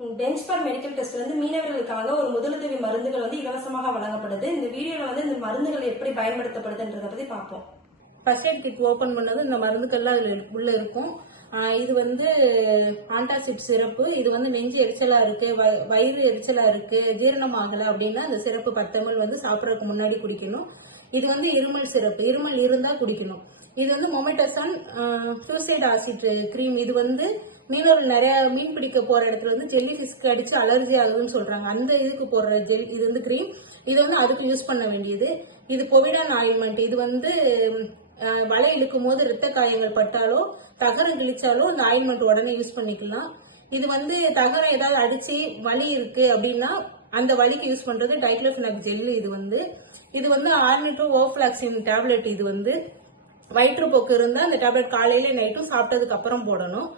Benchmark medical test வந்து மீனவர்களுக்காக ஒரு முதலுதவி மருந்துகள் வந்து இலவசமாக வழங்கப்படுது. இந்த வீடியோல வந்து இந்த மருந்துகள் எப்படி பயன்படுத்தப்படுதுன்றத பத்தி பார்ப்போம். ஃபர்ஸ்ட் எய்ட் கிட் ஓபன் பண்ணது இந்த மருந்துக்கள்லாம் அதுல உள்ள இருக்கும். இது வந்து ஆன்டாசிட் சிறப்பு. இது வந்து நெஞ்சு எரிச்சலா இருக்கு, வயிறு எரிச்சலா இருக்கு, ஜீரணம் ஆகல அப்படின்னா அந்த சிறப்பு 10 ml வந்து சாப்பிடறதுக்கு முன்னாடி குடிக்கணும். இது வந்து இருமல் சிறப்பு, இருமல் இருந்தா குடிக்கணும். இது வந்து மொமெட்டசான் ஃப்ளூசைட் ஆசிட் கிரீம். இது வந்து மீனவர்கள் நிறைய மீன் பிடிக்க போற இடத்துல வந்து ஜெல்லி ஃபிஷ்க்கு அடிச்சு அலர்ஜி ஆகுதுன்னு சொல்றாங்க. அந்த இதுக்கு போடுற ஜெல் இது வந்து கிரீம். இது வந்து அதுக்கு யூஸ் பண்ண வேண்டியது. இது பொவிடான் ஆயில்மெண்ட். இது வந்து வலை இழுக்கும் போது ரத்த காயங்கள் பட்டாலோ தகரம் கிழிச்சாலோ அந்த ஆயில்மெண்ட் உடனே யூஸ் பண்ணிக்கலாம். இது வந்து தகரம் ஏதாவது அடிச்சு வலி இருக்கு அப்படின்னா அந்த வலிக்கு யூஸ் பண்றது டைக்ளோஃபெனாக் ஜெல். இது வந்து ஆர்னிட்டோ ஓஃப்ளாக்சின் டேப்லெட். இது வந்து வயிற்றுப்போக்கு இருந்தா அந்த டேப்லெட் காலையில நைட்டும் சாப்பிட்டதுக்கு அப்புறம் போடணும்.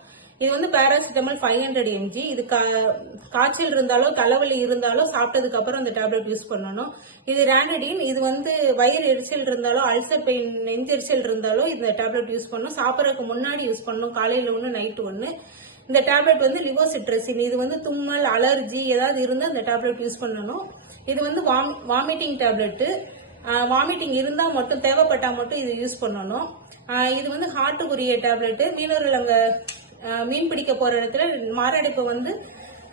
இது வந்து பேராசிட்டமல் 500 mg. இது காய்ச்சல் இருந்தாலோ தலைவலி இருந்தாலோ சாப்பிட்டதுக்கு அப்புறம் அந்த டேப்லெட் யூஸ் பண்ணணும். இது ரானடின். இது வந்து வயிறு எரிச்சல் இருந்தாலோ அல்சர் பெயின் நெஞ்செரிச்சல் இருந்தாலோ இந்த டேப்லெட் யூஸ் பண்ணணும். சாப்பிடறதுக்கு முன்னாடி யூஸ் பண்ணணும், காலையில ஒன்று நைட்டு ஒன்று. இந்த டேப்லெட் வந்து லிவோசிட்ரசின். இது வந்து தும்மல் அலர்ஜி ஏதாவது இருந்தால் இந்த டேப்லெட் யூஸ் பண்ணணும். இது வந்து வாமிட்டிங் டேப்லெட். வாமிட்டிங் இருந்தா மட்டும் தேவைப்பட்டா மட்டும் இது யூஸ் பண்ணணும். இது வந்து ஹார்ட்டுக்குரிய டேப்லெட். மீனவர்கள் அங்க மீன் பிடிக்க போற இடத்துல மாரடைப்பு வந்து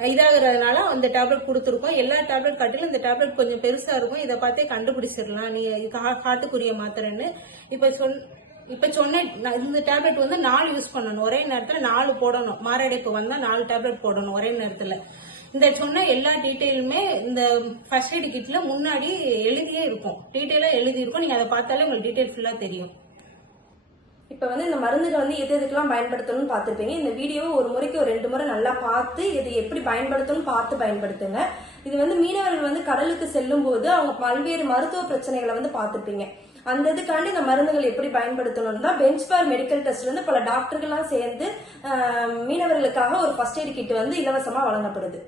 இதாகிறதுனால அந்த டேப்லெட் கொடுத்துருக்கோம். எல்லா டேப்லெட் காட்டிலும் இந்த டேப்லெட் கொஞ்சம் பெருசா இருக்கும். இதை பார்த்தே கண்டுபிடிச்சிடலாம் நீ ஹார்ட்டுக்குரிய மாத்திரைன்னு. இப்ப சொன்ன இந்த டேப்லெட் வந்து 4 யூஸ் பண்ணணும். ஒரே நேரத்துல 4 போடணும். மாரடைப்பு வந்தா 4 டேப்லெட் போடணும் ஒரே நேரத்துல. இந்த சொன்ன எல்லா டீட்டெயிலுமே இந்த ஃபர்ஸ்ட் எய்ட் கிட்ல முன்னாடி எழுதியே இருக்கும். டீட்டெயிலா எழுதி இருக்கும். நீங்க அதை பார்த்தாலே உங்களுக்கு டீட்டெயில் ஃபுல்லா தெரியும். இப்ப வந்து இந்த மருந்துகள் வந்து எதுக்கெல்லாம் பயன்படுத்தணும்னு பார்த்துருப்பீங்க. இந்த வீடியோவை ஒரு முறைக்கு ஒரு 2 முறை நல்லா பார்த்து இது எப்படி பயன்படுத்தணும்னு பார்த்து பயன்படுத்துங்க. இது வந்து மீனவர்கள் வந்து கடலுக்கு செல்லும் போது அவங்க பல்வேறு மருத்துவ பிரச்சனைகளை வந்து பார்த்துருப்பீங்க. அந்த இதுக்காண்டி இந்த மருந்துகள் எப்படி பயன்படுத்தணும்னா பெஞ்ச்மார்க் மெடிக்கல் டெஸ்ட்ல இருந்து பல டாக்டர்கள்லாம் சேர்ந்து மீனவர்களுக்காக ஒரு ஃபர்ஸ்ட் எய்ட் கிட் வந்து இலவசமா வழங்கப்படுது.